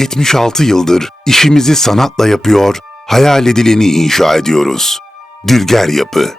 76 yıldır işimizi sanatla yapıyor, hayal edileni inşa ediyoruz. Dülger Yapı